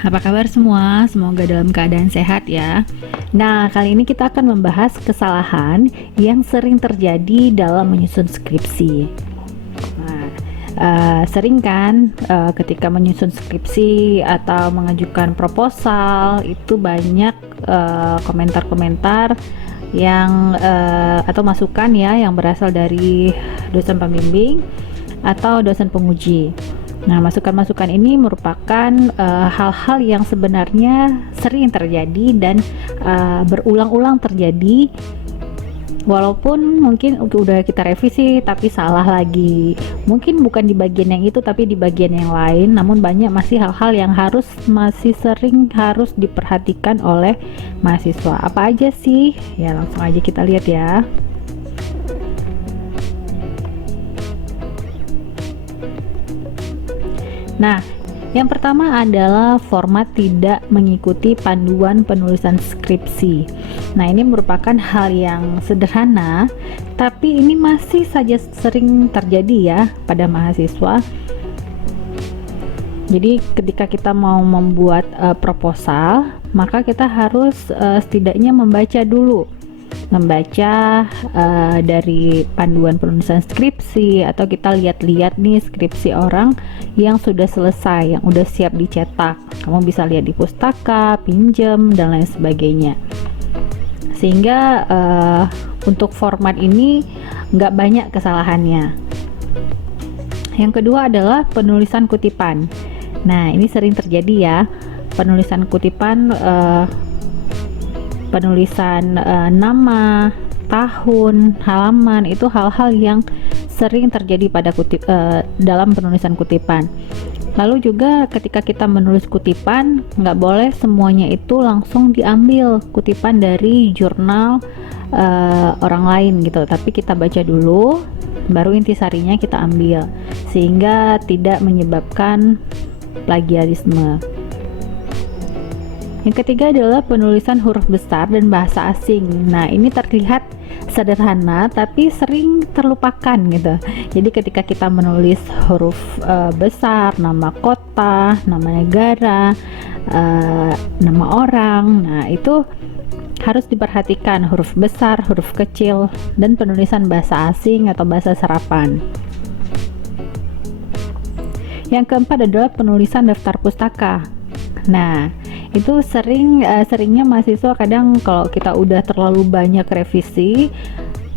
apa kabar semua? Semoga dalam keadaan sehat ya. Nah, kali ini kita akan membahas kesalahan yang sering terjadi dalam menyusun skripsi. Nah, sering kan ketika menyusun skripsi atau mengajukan proposal itu banyak komentar-komentar yang atau masukan ya yang berasal dari dosen pembimbing atau dosen penguji. Nah, masukan-masukan ini merupakan hal-hal yang sebenarnya sering terjadi dan berulang-ulang terjadi, walaupun mungkin udah kita revisi tapi salah lagi. Mungkin bukan di bagian yang itu tapi di bagian yang lain, namun banyak masih hal-hal yang masih sering harus diperhatikan oleh mahasiswa. Apa aja sih? Ya, langsung aja kita lihat ya. Nah, yang pertama adalah format tidak mengikuti panduan penulisan skripsi. Nah, ini merupakan hal yang sederhana, tapi ini masih saja sering terjadi ya pada mahasiswa. Jadi, ketika kita mau membuat proposal, maka kita harus setidaknya membaca dari panduan penulisan skripsi, atau kita lihat-lihat nih skripsi orang yang sudah selesai, yang udah siap dicetak. Kamu bisa lihat di pustaka, pinjam, dan lain sebagainya. Sehingga untuk format ini nggak banyak kesalahannya. Yang kedua adalah penulisan kutipan. Nah, ini sering terjadi ya, penulisan kutipan, penulisan nama, tahun, halaman, itu hal-hal yang sering terjadi pada dalam penulisan kutipan. Lalu juga ketika kita menulis kutipan, nggak boleh semuanya itu langsung diambil kutipan dari jurnal orang lain gitu, tapi kita baca dulu, baru intisarinya kita ambil, sehingga tidak menyebabkan plagiarisme. Yang ketiga adalah penulisan huruf besar dan bahasa asing. Nah, ini terlihat sederhana tapi sering terlupakan gitu. Jadi ketika kita menulis huruf besar, nama kota, nama negara, nama orang, nah itu harus diperhatikan, huruf besar, huruf kecil, dan penulisan bahasa asing atau bahasa serapan. Yang keempat adalah penulisan daftar pustaka. Nah, itu seringnya mahasiswa kadang kalau kita udah terlalu banyak revisi,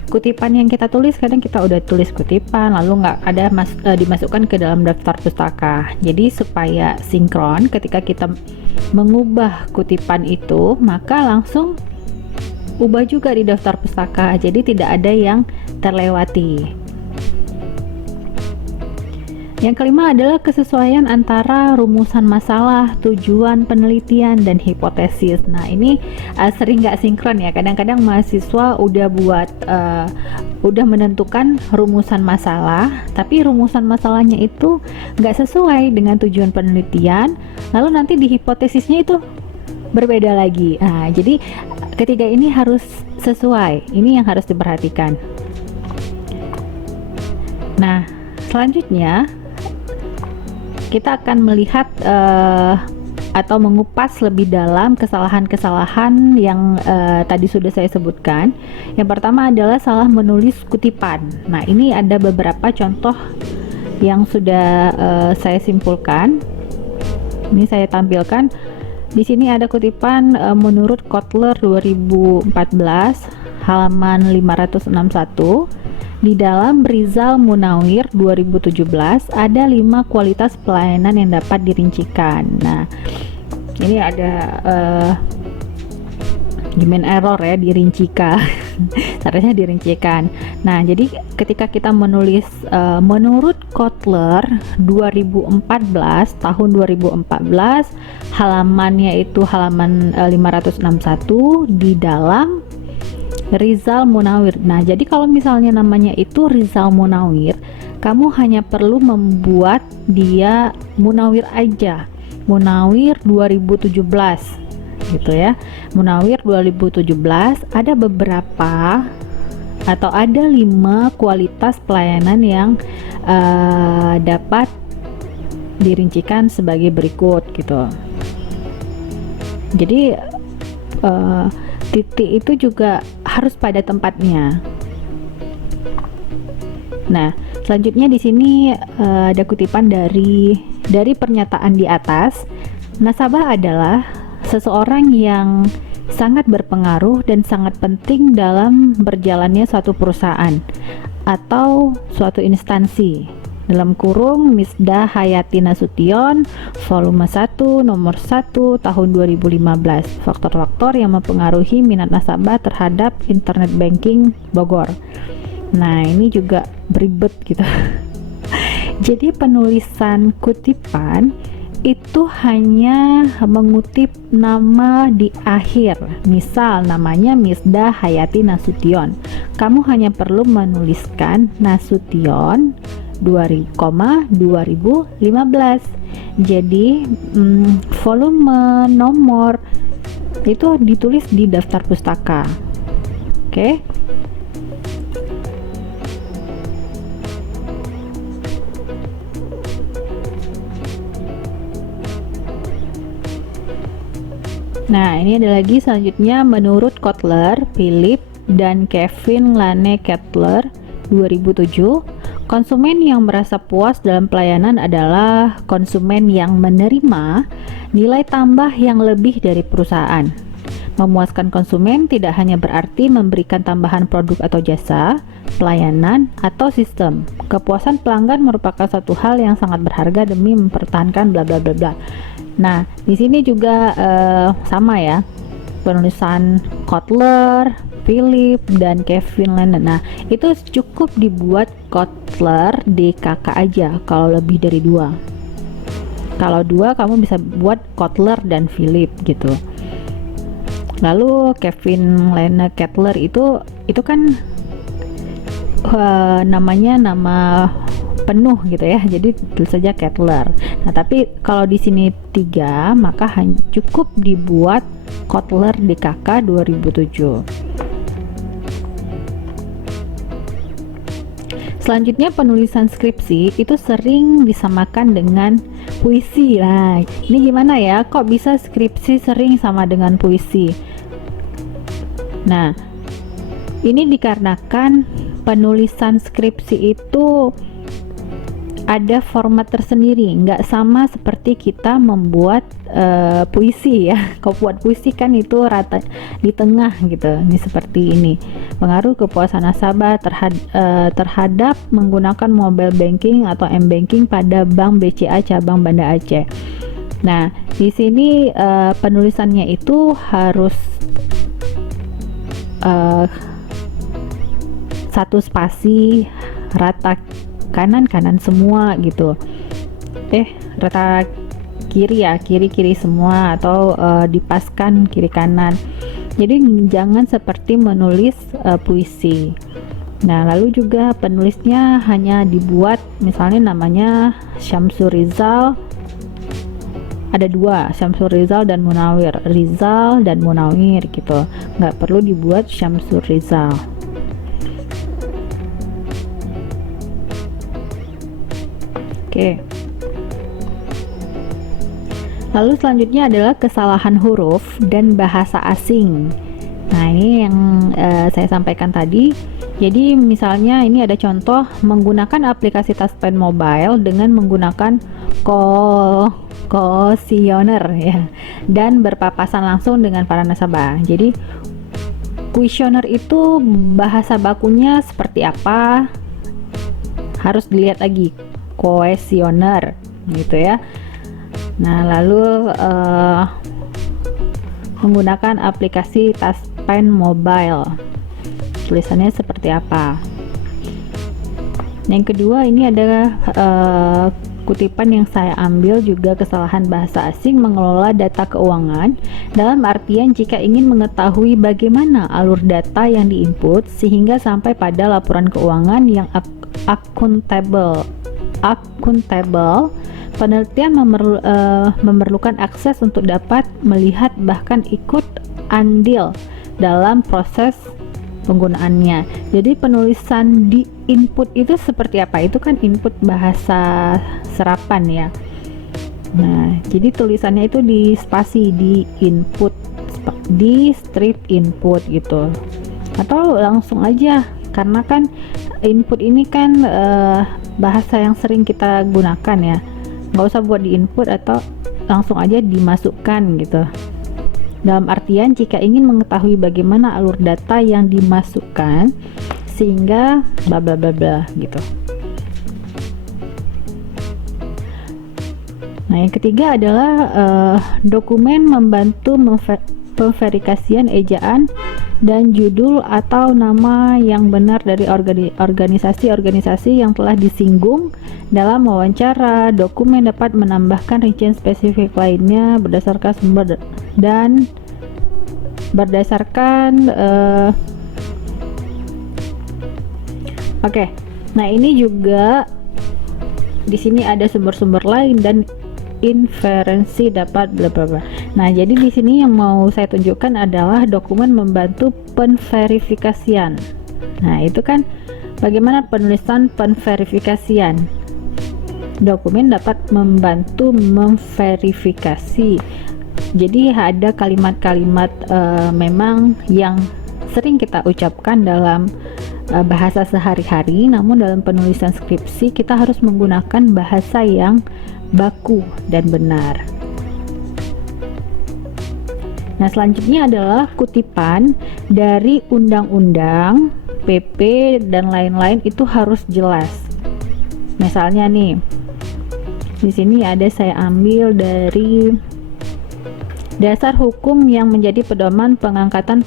kutipan yang kita tulis kadang kita udah tulis kutipan lalu nggak ada dimasukkan ke dalam daftar pustaka. Jadi supaya sinkron ketika kita mengubah kutipan itu, maka langsung ubah juga di daftar pustaka, jadi tidak ada yang terlewati. Yang kelima adalah kesesuaian antara rumusan masalah, tujuan penelitian, dan hipotesis. Nah, ini sering nggak sinkron ya. Kadang-kadang mahasiswa udah menentukan rumusan masalah, tapi rumusan masalahnya itu nggak sesuai dengan tujuan penelitian. Lalu nanti di hipotesisnya itu berbeda lagi. Nah, jadi ketiga ini harus sesuai. Ini yang harus diperhatikan. Nah, selanjutnya kita akan melihat atau mengupas lebih dalam kesalahan-kesalahan yang tadi sudah saya sebutkan. Yang pertama adalah salah menulis kutipan. Nah, ini ada beberapa contoh yang sudah saya simpulkan. Ini saya tampilkan. Di sini ada kutipan menurut Kotler 2014 halaman 561. Di dalam Rizal Munawir 2017 ada 5 kualitas pelayanan yang dapat dirincikan. Nah, ini ada human error ya, dirincikan. Seharusnya dirincikan. Nah, jadi ketika kita menulis menurut Kotler 2014 tahun 2014, halamannya itu halaman 561 di dalam Rizal Munawir. Nah, jadi kalau misalnya namanya itu Rizal Munawir, kamu hanya perlu membuat dia Munawir aja. Munawir 2017 gitu ya. Munawir 2017 ada beberapa atau ada 5 kualitas pelayanan yang dapat dirincikan sebagai berikut gitu. Jadi titik itu juga harus pada tempatnya. Nah, selanjutnya di sini ada kutipan dari pernyataan di atas. Nasabah adalah seseorang yang sangat berpengaruh dan sangat penting dalam berjalannya suatu perusahaan atau suatu instansi. Dalam kurung Misdah Hayati Nasution, volume 1, nomor 1, tahun 2015. Faktor-faktor yang mempengaruhi minat nasabah terhadap internet banking Bogor. Nah, ini juga beribet gitu. Jadi penulisan kutipan itu hanya mengutip nama di akhir. Misal namanya Misdah Hayati Nasution. Kamu hanya perlu menuliskan Nasution 2015. Jadi volume nomor itu ditulis di daftar pustaka. Oke. Nah, ini ada lagi selanjutnya, menurut Kotler, Philip, dan Kevin Lane Kettler 2007, konsumen yang merasa puas dalam pelayanan adalah konsumen yang menerima nilai tambah yang lebih dari perusahaan. Memuaskan konsumen tidak hanya berarti memberikan tambahan produk atau jasa, pelayanan, atau sistem. Kepuasan pelanggan merupakan satu hal yang sangat berharga demi mempertahankan bla bla bla bla. Nah, di sini juga sama ya, penulisan Kotler, Philip, dan Kevin Lane. Nah, itu cukup dibuat Kotler DKK aja kalau lebih dari 2. Kalau 2 kamu bisa buat Kotler dan Philip gitu. Lalu Kevin Lane Kettler itu kan namanya nama penuh gitu ya, jadi tulis saja Kettler. Nah, tapi kalau di sini 3, maka cukup dibuat Kotler DKK 2007. Selanjutnya, penulisan skripsi itu sering disamakan dengan puisi. Nah, ini gimana ya? Kok bisa skripsi sering sama dengan puisi? Nah, ini dikarenakan penulisan skripsi itu ada format tersendiri, nggak sama seperti kita membuat puisi ya. Kalau buat puisi kan itu rata di tengah gitu. Ini seperti ini. Pengaruh kepuasan nasabah terhadap menggunakan mobile banking atau m-banking pada Bank BCA cabang Banda Aceh. Nah, di sini penulisannya itu harus satu spasi, rata kanan semua gitu, rata kiri ya, kiri semua, atau dipaskan kiri kanan. Jadi jangan seperti menulis puisi. Nah, lalu juga penulisnya hanya dibuat, misalnya namanya Syamsur Rizal, ada 2, Syamsur Rizal dan Munawir, Rizal dan Munawir gitu, nggak perlu dibuat Syamsur Rizal. Oke. Lalu selanjutnya adalah kesalahan huruf dan bahasa asing. Nah, ini yang saya sampaikan tadi. Jadi misalnya ini ada contoh menggunakan aplikasi Taspen Mobile dengan menggunakan kuesioner ya, dan berpapasan langsung dengan para nasabah. Jadi kuesioner itu bahasa bakunya seperti apa? Harus dilihat lagi. Kuesioner gitu ya. Nah, lalu menggunakan aplikasi Taspen Mobile, tulisannya seperti apa? Yang kedua, ini adalah kutipan yang saya ambil juga, kesalahan bahasa asing mengelola data keuangan, dalam artian jika ingin mengetahui bagaimana alur data yang diinput sehingga sampai pada laporan keuangan yang akuntabel. Penelitian memerlukan akses untuk dapat melihat bahkan ikut andil dalam proses penggunaannya. Jadi penulisan di input itu seperti apa? Itu kan input bahasa serapan ya. Nah, jadi tulisannya itu di spasi, di input, di strip input gitu, atau langsung aja, karena kan input ini kan bahasa yang sering kita gunakan ya, nggak usah buat di input, atau langsung aja dimasukkan gitu. Dalam artian jika ingin mengetahui bagaimana alur data yang dimasukkan sehingga bla bla bla bla gitu. Nah, yang ketiga adalah dokumen membantu pemverifikasian ejaan dan judul atau nama yang benar dari organisasi-organisasi yang telah disinggung dalam wawancara. Dokumen dapat menambahkan rincian spesifik lainnya berdasarkan sumber dan berdasarkan Oke. Nah, ini juga di sini ada sumber-sumber lain dan inferensi dapat bla bla bla. Nah, jadi di sini yang mau saya tunjukkan adalah dokumen membantu penverifikasian. Nah, itu kan bagaimana penulisan penverifikasian. Dokumen dapat membantu memverifikasi. Jadi ada kalimat-kalimat memang yang sering kita ucapkan dalam bahasa sehari-hari, namun dalam penulisan skripsi kita harus menggunakan bahasa yang baku dan benar. Nah, selanjutnya adalah kutipan dari undang-undang, PP, dan lain-lain itu harus jelas. Misalnya nih, di sini ada saya ambil dari dasar hukum yang menjadi pedoman pengangkatan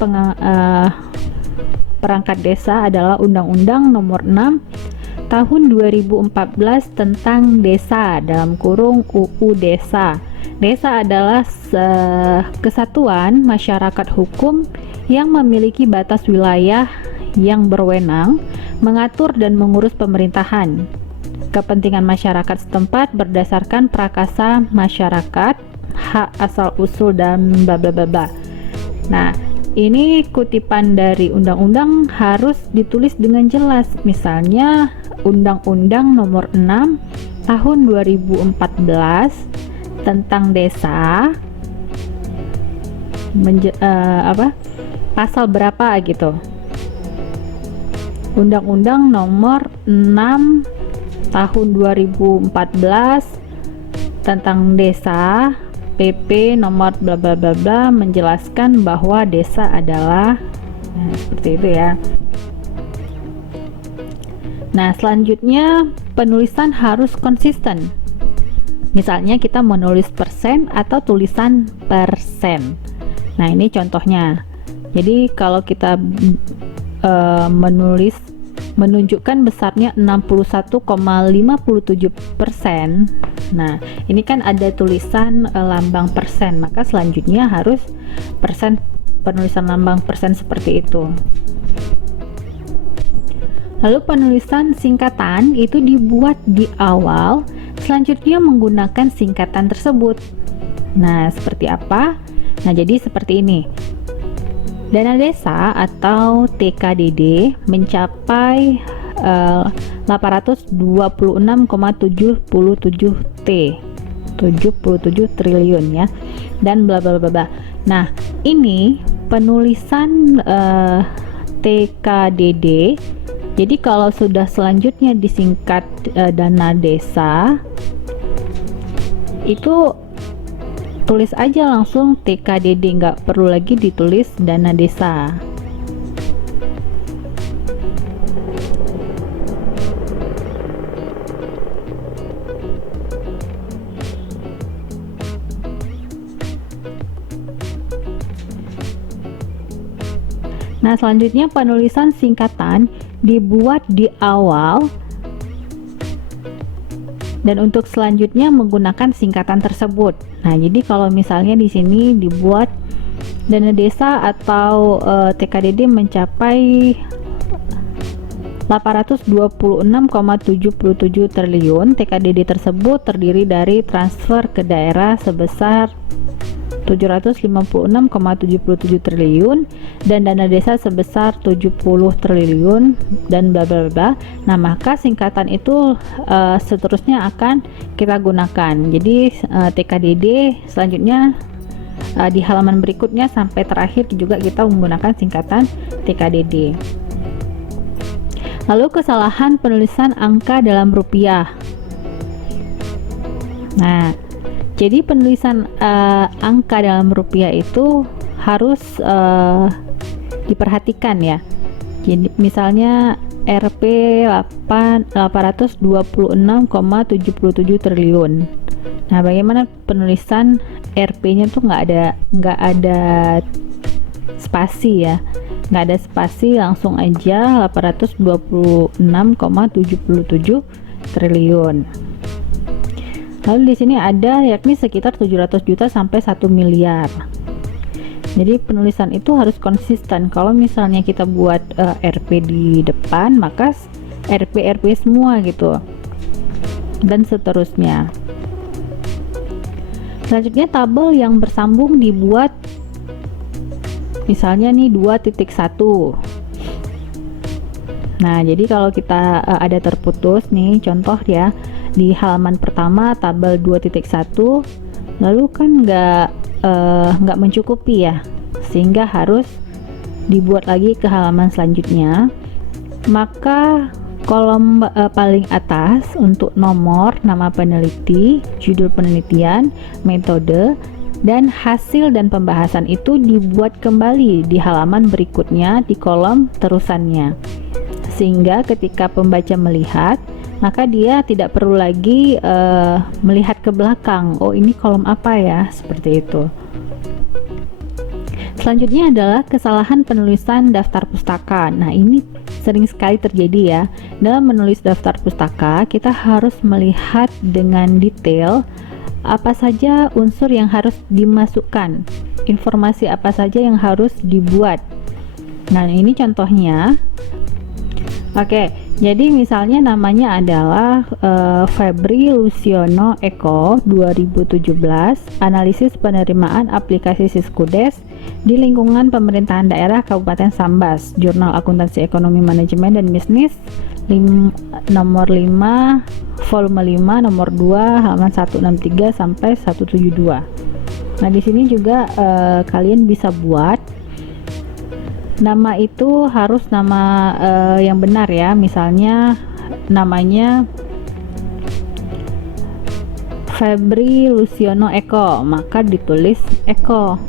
perangkat desa adalah Undang-Undang Nomor 6 Tahun 2014 tentang Desa dalam kurung UU Desa. Desa adalah kesatuan masyarakat hukum yang memiliki batas wilayah yang berwenang mengatur dan mengurus pemerintahan, kepentingan masyarakat setempat berdasarkan prakasa masyarakat, hak asal usul dan bla bla bla bla. Nah, ini kutipan dari undang-undang harus ditulis dengan jelas. Misalnya Undang-Undang Nomor 6 Tahun 2014 tentang Desa, pasal berapa gitu. Undang-Undang Nomor 6 Tahun 2014 tentang Desa, PP nomor bla bla bla bla, menjelaskan bahwa desa adalah seperti itu ya. Nah, selanjutnya penulisan harus konsisten. Misalnya kita menulis persen atau tulisan persen. Nah, ini contohnya. Jadi kalau kita menunjukkan besarnya 61,57%. Nah, ini kan ada tulisan lambang persen, maka selanjutnya harus persen, penulisan lambang persen seperti itu. Lalu penulisan singkatan itu dibuat di awal, selanjutnya menggunakan singkatan tersebut. Nah, seperti apa? Nah, jadi seperti ini. Dana desa atau TKDD mencapai 826,77 77 triliun ya, dan bla bla bla bla. Nah, ini penulisan TKDD. Jadi kalau sudah selanjutnya disingkat dana desa, itu tulis aja langsung TKDD, nggak perlu lagi ditulis dana desa. Nah, selanjutnya penulisan singkatan dibuat di awal, dan untuk selanjutnya menggunakan singkatan tersebut. Nah, jadi kalau misalnya di sini dibuat dana desa atau TKDD mencapai 826,77 triliun, TKDD tersebut terdiri dari transfer ke daerah sebesar 756,77 triliun dan dana desa sebesar 70 triliun dan bla bla bla. Nah, maka singkatan itu seterusnya akan kita gunakan. Jadi TKDD selanjutnya di halaman berikutnya sampai terakhir juga kita menggunakan singkatan TKDD. Lalu kesalahan penulisan angka dalam rupiah. Nah, jadi penulisan angka dalam rupiah itu harus diperhatikan ya. Jadi misalnya Rp 826,77 triliun. Nah, bagaimana penulisan Rp-nya tuh nggak ada spasi ya, nggak ada spasi, langsung aja 826,77 triliun. Lalu di sini ada yakni sekitar 700 juta sampai 1 miliar. Jadi penulisan itu harus konsisten. Kalau misalnya kita buat Rp di depan, maka Rp semua gitu. Dan seterusnya. Selanjutnya tabel yang bersambung dibuat misalnya nih 2.1. Nah, jadi kalau kita ada terputus nih, contoh ya, di halaman pertama tabel 2.1, lalu kan nggak mencukupi ya, sehingga harus dibuat lagi ke halaman selanjutnya. Maka kolom paling atas untuk nomor, nama peneliti, judul penelitian, metode, dan hasil dan pembahasan itu dibuat kembali di halaman berikutnya di kolom terusannya, sehingga ketika pembaca melihat, maka dia tidak perlu lagi melihat ke belakang, oh ini kolom apa ya, seperti itu. Selanjutnya adalah kesalahan penulisan daftar pustaka. Nah, ini sering sekali terjadi ya. Dalam menulis daftar pustaka, kita harus melihat dengan detail apa saja unsur yang harus dimasukkan, informasi apa saja yang harus dibuat. Nah, ini contohnya. Oke, jadi misalnya namanya adalah Febri Luciono Eko 2017, analisis penerimaan aplikasi Siskudes di lingkungan pemerintahan daerah Kabupaten Sambas, Jurnal Akuntansi Ekonomi Manajemen dan Bisnis nomor 5 volume 5 nomor 2 halaman 163 sampai 172. Nah, di sini juga kalian bisa buat nama itu harus nama yang benar ya. Misalnya namanya Febri Luciono Eko, maka ditulis Eko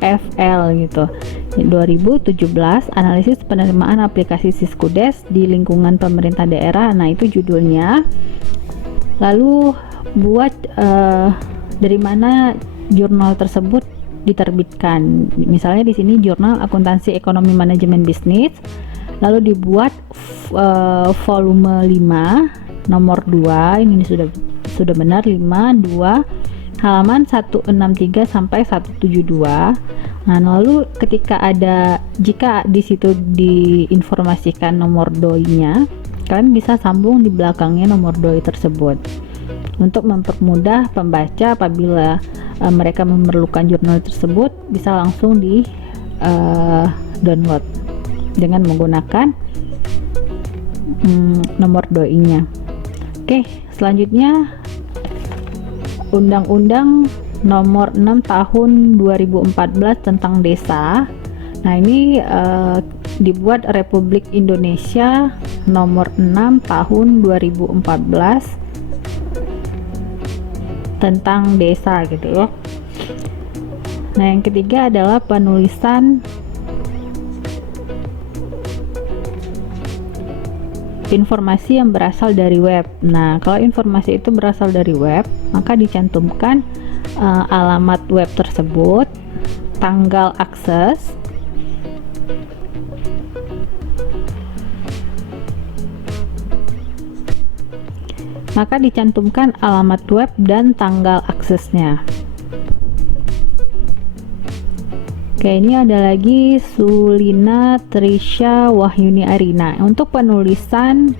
FL gitu. 2017 analisis penerimaan aplikasi Siskudes di lingkungan pemerintah daerah. Nah, itu judulnya. Lalu buat dari mana jurnal tersebut diterbitkan. Misalnya di sini Jurnal Akuntansi Ekonomi Manajemen Bisnis. Lalu dibuat volume 5 nomor 2. Ini sudah benar, 52 halaman 163 sampai 172. Nah, lalu jika di situ diinformasikan nomor doi-nya, kalian bisa sambung di belakangnya nomor doi tersebut untuk mempermudah pembaca apabila mereka memerlukan jurnal tersebut, bisa langsung di download dengan menggunakan nomor doi-nya. Oke, selanjutnya Undang-Undang Nomor 6 Tahun 2014 tentang Desa. Nah, ini dibuat Republik Indonesia Nomor 6 Tahun 2014 tentang desa gitu loh. Nah, yang ketiga adalah penulisan informasi yang berasal dari web. Nah, kalau informasi itu berasal dari web, maka dicantumkan alamat web tersebut, tanggal akses, maka dicantumkan alamat web dan tanggal aksesnya. Oke, ini ada lagi Sulina Trisha Wahyuni Arina. Untuk penulisan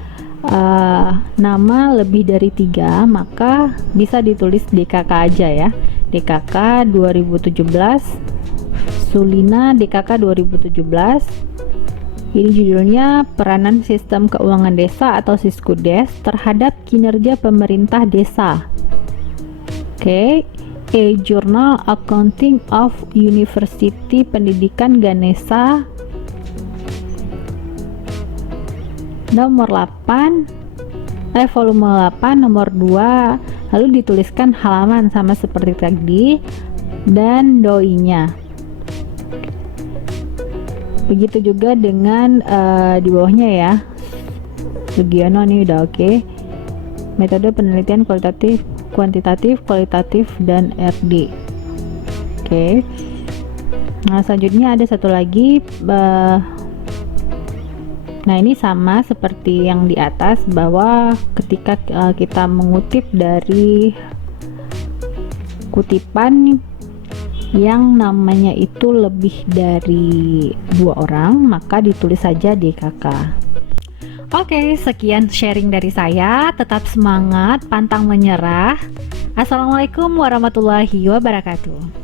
nama lebih dari 3, maka bisa ditulis DKK aja ya. DKK 2017, Sulina DKK 2017. Ini judulnya Peranan Sistem Keuangan Desa atau Siskudes terhadap Kinerja Pemerintah Desa. Oke, A Journal Accounting of University Pendidikan Ganesha nomor 8, volume 8 nomor 2, lalu dituliskan halaman sama seperti tadi dan doi-nya. Begitu juga dengan di bawahnya ya, Sugiono nih udah oke. Metode penelitian kualitatif, kuantitatif, kualitatif, dan RD. Oke. Nah selanjutnya ada satu lagi. Nah ini sama seperti yang di atas, bahwa ketika kita mengutip dari kutipan yang namanya itu lebih dari 2 orang, maka ditulis saja DKK. Oke, sekian sharing dari saya. Tetap semangat, pantang menyerah. Assalamualaikum warahmatullahi wabarakatuh.